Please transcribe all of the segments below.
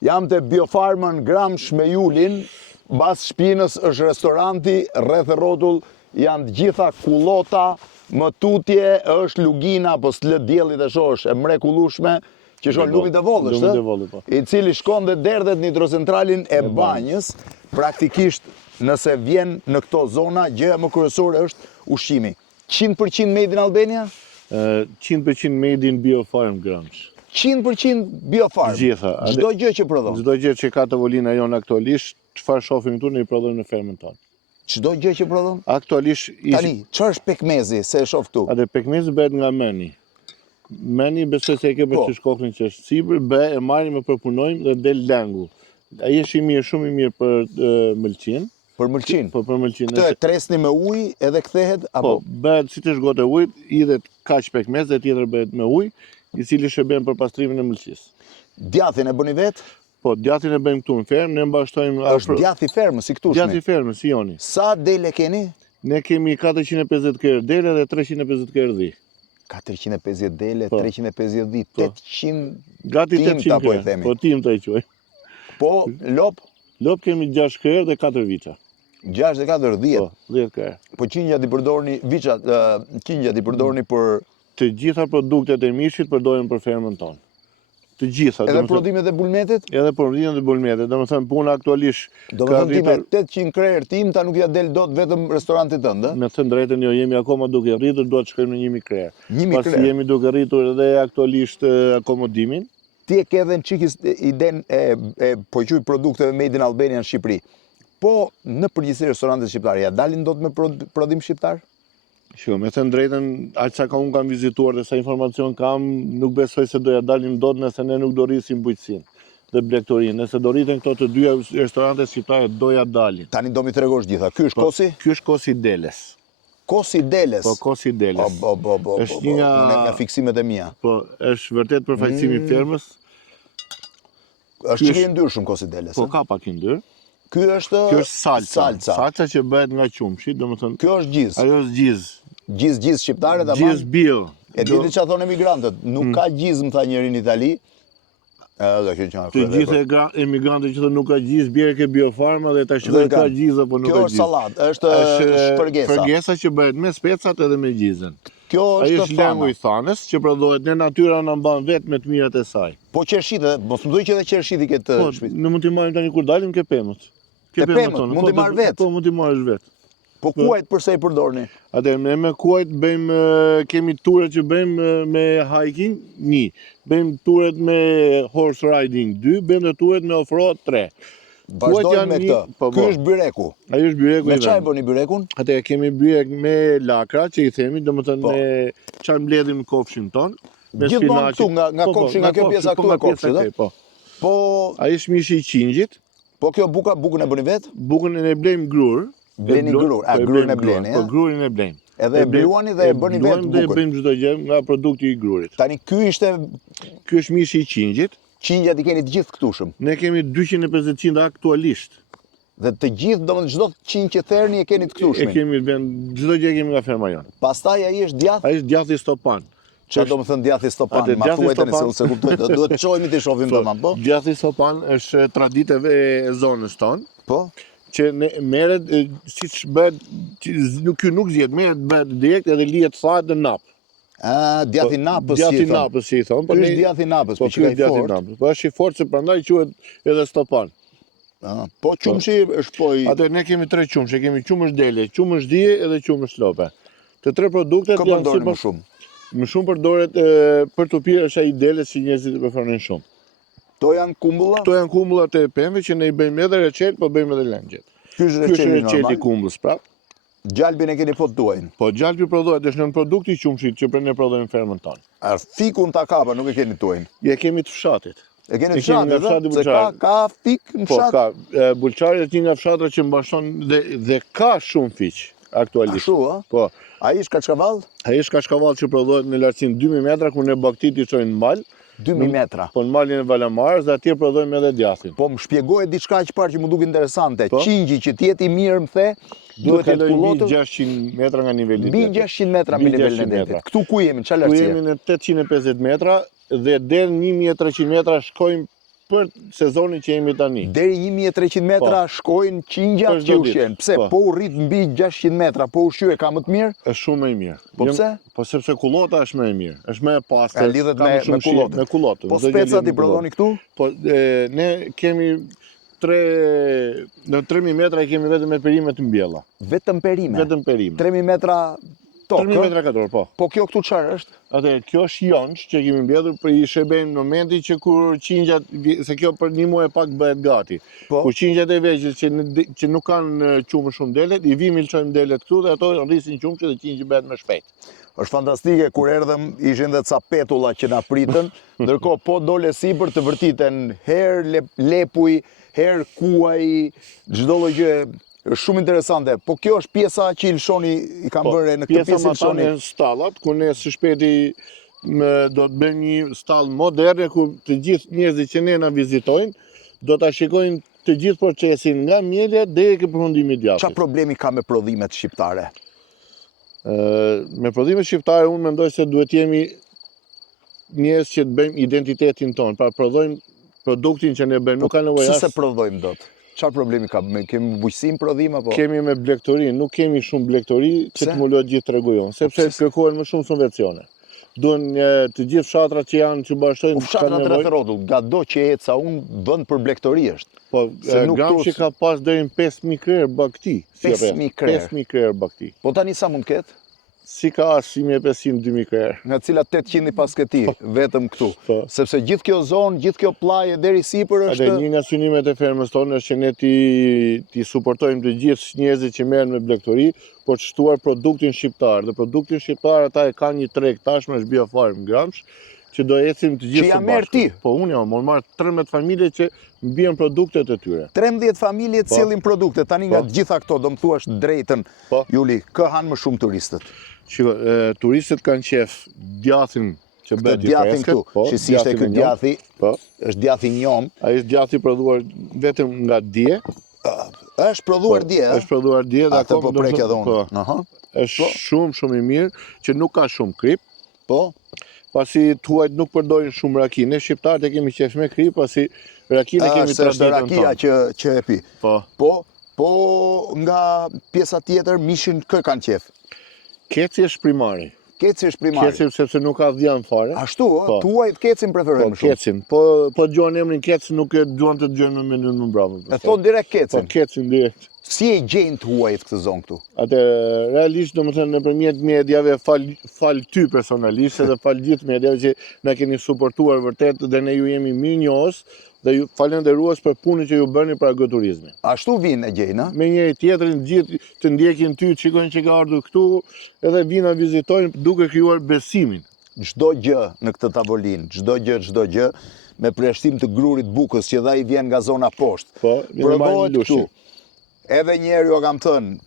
Jam të Biofarmën Gramsh me Julin, bas shpinës është restoranti, rreth e rrotull janë të gjitha kullota, më tutje është lugina, po s'lë diellit e shosh, e mrekullueshme, që shon lumit e vollës, i cili shkon dhe derdhet në hidrocentralin e banjës, praktikisht nëse vjen në këto zona, gjëja më kryesore është ushqimi. 100% made in Albania? 100% made in Biofarm Gramsh. 100% Biofarm. Gjitha. Çdo gjë që prodhon. Çdo gjë që ka tavolina jonë aktualisht, çfarë shohim këtu ne i prodhojmë në fermën tonë. Çdo gjë që prodhon? Aktualisht Tani, çfarë është pekmezi se e shoh këtu? Atë pekmezi bëhet nga meni. Meni besoj se e ke për shkollën që është sipër, e marrim e përpunojmë dhe del langu. Ai është i mirë, shumë i mirë për mëlçin. Për mëlçin? Po, për mëlçin. Këtë e tresni me ujë edhe kthehet apo? Po, bëhet si të shgote ujit, idhet kaq pekmez dhe tjetër bëhet me ujë, i cili shërben për pastrimin e mëlçisë. Djathin e bëni vetë? Po, djathin e bëjmë këtu në fermë, ne mbashtojmë... Është djathi fermës, si këtu shmi? Djathi fermës, si joni. Sa dele keni? Ne kemi 450 kërë dele dhe 350 kërë dhi. 450 dele, 350 dhi, 800 gati tim të apo i themi? Po, tim të i quaj. Po, lop? Lop kemi 6 kërë dhe 4 vica. 6 dhe 4, 10? Po, 10 kërë. Po qingjat i përdorni, viçat, qingjat i përdorni për... Të gjitha produktet e mishit përdoren për fermën tonë. Të gjitha. Edhe prodhimet e bulmetit? Edhe prodhimet e bulmetit. Do më thënë puna aktualisht... Do më thënë ti me 800 krerë tim, ta nuk ja del dot vetëm restorantit tëndë? Me thënë drejtën jo, jemi akoma duke rritur, do të shkojmë në 1000 krerë. 1000 krerë? Pasi jemi duke rritur edhe aktualisht akomodimin. Ti e ke edhe në qikis iden e po quj produkteve made in Albania në Shqipëri. Po në përgjithësi restorantet shqiptare, ja dalin dot me prodhim shqiptar? Shumë, me thënë drejtën, aq sa unë kam vizituar dhe sa informacion kam, nuk besoj se do ja dalim dot nëse ne nuk do rrisim bujqësinë dhe blegtorinë. Nëse do rriten këto të dyja restorante shqiptare, do ja dalin. Tani do mi tregosh gjitha. Ky është kosi? Ky është kosi Deles. Kosi Deles? Po, kosi Deles. Është një nga fiksimet e mia. Po, është vërtet përfaqësimi i fermës. Është çike i ndyrshëm kosi Deles. Po, ka pak i ndyrë. Ky është salca. Salca që bëhet nga qumshi, domethënë. Kjo është gjiz. Ajo është gjiz. Gjiz shqiptare ta Gjiz bio. E dini çfarë thonë emigrantët? Nuk ka gjiz, më tha njëri në Itali. Të gjithë emigrantët që thonë nuk ka gjiz, bjerë ke Biofarma dhe ta shikojnë ka gjiz apo nuk ka gjiz. Kjo është sallat, është shpërgesa. Shpërgesa që bëhet me specat edhe me gjizën. Kjo është është langu i thanës që prodhohet në natyra na mban vetë me të mirat e saj. Po qershite, mos më thuaj që edhe qershiti këtë shtëpi. Ne mund t'i marrim tani kur dalim ke pemët. Ke pemët, mund t'i marr vetë. Po, mund t'i marrësh vetë. Po kuajt përse i përdorni? Atë ne me kuajt bëjmë, kemi turet që bëjmë me hiking 1, bëjmë turet me horse riding 2, bëjmë dhe turet me off-road 3. Vazhdojmë me këtë. Ky është byreku. Ai është byreku. Me çfarë bëni byrekun? Atë kemi byrek me lakra që i themi, domethënë me çfarë mbledhim në kofshin ton, me gjithmonë këtu nga kofshi, nga kjo pjesa këtu e kofshit, po. Po ai është mishi i qingjit. Po kjo bukën e bëni vetë? Bukën e blejmë grur. Bleni grur, grurën e bleni, Po, grurin e blejmë. Edhe e bluani dhe e bëni vetë bukën. Dhe e bëjmë çdo gjë nga produkti i grurit. Tani ky është mishi i qingjit. Qingjat i keni të gjithë këtushëm. Ne kemi 250 qindra aktualisht. Dhe të gjithë, domethënë çdo qinj që therrni e keni të këtushmin. E kemi çdo gjë kemi nga ferma jonë. Pastaj ai është djath? Ai është djathi Stopan. Çfarë do të thënë djathi Stopan? Ma thuajteni se unë se kuptoj. Duhet të çojmë ti shohim tamam, po? Djathi Stopan është traditave e zonës tonë. Po? Që merret siç bëhet, ky nuk zgjedh, merret direkt edhe lihet thahet në nap. Djathi Napës, Djathi Napës, si i thonë. Ky është djathi Napës, po që ka i fort. Po është i fort se prandaj quhet edhe Stopan. Po qumshi është po i... Atë ne kemi 3 qumshe, kemi qumësh dele, qumësh dije edhe qumësh lope. Të 3 produktet janë si më shumë. Më shumë përdoret për të pirë është ai dele që njerëzit e preferojnë shumë. To janë kumbulla? Kto janë kumullat e pemëve që ne i bëjmë edhe recet, po bëjmë edhe lengjet. Ky është receti i kumbullës, prap. Gjalbin e keni po të tuajnë? Po, gjalbi prodhohet, është në produkti i qumshit që ne prodhojmë fermën tonë. Fikun ta kapa, nuk e keni tuajnë? Je kemi të fshatit. E keni të fshatit, se ka fik në fshat? Po, ka. Bulqari është një nga fshatra që mbashon dhe ka shumë fiq aktualisht. Ashtu, a? Po. Ai është kaçkavall? Ai është kaçkavall që prodhohet në lartësinë 2000 metra ku ne baktit i çojnë në mal. 2000 metra. Po në malin e Valamarës dhe atje prodhojmë edhe djathin. Po më shpjegoje diçka që parë që më duket interesante. Qingji që të jetë i mirë më the, duhet të jetë kullotur mbi 600 metra nga niveli. Mbi 600 metra me nivelin e detit. Këtu ku jemi, çfarë lartësie? Ku jemi në 850 metra dhe deri 1300 metra shkojmë për sezonin që jemi tani. Deri 1300 metra shkojnë qingja Për që çdo ditë, ushqen. Pse? po. Po u rrit mbi 600 metra, po ushqye ka më të mirë? Është shumë më i mirë. Po pse? Po sepse kullota është më e mirë, është më e pastër. E lidhet ka më me shumë shi- kullotën. Me kullotën. Po çdo gjë specat lidhet i me prodhoni këtu? Po ne kemi në 3000 metra kemi vetëm me perime të mbjella. Vetëm perime. Vetëm perime. 3000 metra 3000 tokë. metra katror, po. Po kjo këtu çfarë është? Atëherë, kjo është jonç që kemi mbledhur për i shërben në momentin që kur qingjat, se kjo për një muaj e pak bëhet gati. Po. Kur qingjat e vegjël që nuk kanë qumë shumë delet, i vimi lçojmë delet këtu dhe ato rrisin qumësht dhe qingji bëhet më shpejt. Është fantastike, kur erdhëm ishin dhe ca petulla që na pritën, ndërkohë po dole sipër të vërtiten herë lepuj, herë kuaj, çdo lloj gjë. Është shumë interesante. Po kjo është pjesa që i lëshoni, i kam bërë në këtë Pjesa pjesë i më tani lëshoni. janë stallat, ku ne së shpejti do të bëjmë një stall moderne ku të gjithë njerëzit që ne na vizitojnë do ta shikojnë të gjithë procesin nga mielja deri ke përfundimi i djathtit. Çfarë problemi ka me prodhimet shqiptare? Me prodhimet shqiptare unë mendoj se duhet jemi njerëz që të bëjmë identitetin tonë, pra prodhojmë produktin që ne bëjmë, nuk ka nevojë Pse as. se prodhojmë dot? Çfarë problemi ka? Kemi bujqësim prodhim apo? Kemi me blegtori, nuk kemi shumë blegtori që Pse? të mulojë gjithë tregu jonë, sepse kërkohen më shumë subvencione. Duhen të gjithë fshatrat që janë që bashkojnë Fshatrat rreth rrotull, gado që eca unë vend për blegtori është. Po, Se nuk Gramsci ka pas deri në 5000 krerë bakti. 5000 krerë. 5000 krerë bakti. Po tani sa mund ketë? Si ka as 1500-2000 krerë. Nga cilat 800 i pas këti, vetëm këtu. Po. Sepse gjithë kjo zonë, gjithë kjo plaje deri sipër Edhe është. një nga synimet e fermës tonë është që ne ti suportojmë të gjithë njerëzit që merren me blegtori, por të shtuar produktin shqiptar. Dhe produktin shqiptar ata e kanë një treg tashmë është Biofarm Gramsh, që do ecim të gjithë Që ja së merr bashku. ti? Po unë jam, unë marr 13 familje që mbien produktet e tyre. 13 familje Po. cilin produkte. Tani nga Po. gjitha këto, do më thuash drejtën, Po. Juli, kë hanë më shumë turistët? Shiko, turistët kanë qef djathin që Këtë bëhet i djathin freskët, këtu, po, që si ishte djathin këtë e njom. djathi, Po. është djathi njom, Ai është djathi prodhuar vetëm nga dje. është prodhuar dje, Është prodhuar dje dhe Atë akoma po prek edhe unë. Po, Aha, është shumë shumë i mirë që nuk ka shumë krip. po. Pasi tuajt nuk përdorin shumë raki. Ne shqiptarët e kemi qef me krip, pasi rakinë e kemi Është traditën rakia tonë. që e pi. Po. Po nga pjesa tjetër, mishin kë kanë qef? Keci është primari. Keci është primari. Keci sepse nuk ka dhjan fare. Ashtu, Po. tuajt kecin Po, preferojnë më shumë. kecin. Po dëgjojnë emrin kec, nuk e dëgjojnë të dëgjojnë në menyn më bravo. E thon direkt Po, kecin. kecin direkt. Si e gjejnë tuajt këtë zonë këtu? Atë realisht domethënë nëpërmjet mediave fal ty personalisht edhe fal gjithë mediave që na keni suportuar vërtet dhe ne ju jemi mirënjohës dhe ju falenderues për punën që ju bëni për agroturizmin. Ashtu vinë e gjejnë, a? Me njëri tjetrin gjithë të ndjekin ty, të shikojnë që ka ardhur këtu edhe vinë vizitojnë duke krijuar besimin. Çdo gjë në këtë tavolinë, çdo gjë me përjashtim të grurit bukës që dha i vjen nga zona poshtë. Po, vjen marrë Provohet një lushi. këtu. Edhe njerë ju kam thënë,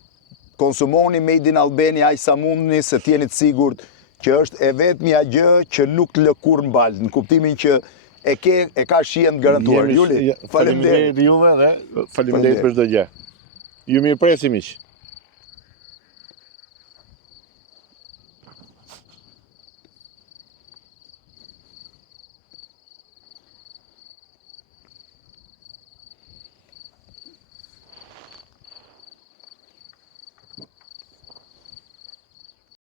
konsumoni made in Albania aq sa mundni se t'jeni të sigurt që është e vetmja gjë që nuk lë kurrë mbalt, në kuptimin që e ka shihen garantuar. Juli, faleminderit. Faleminderit juve dhe faleminderit për çdo gjë. Ju mirëpresim miq.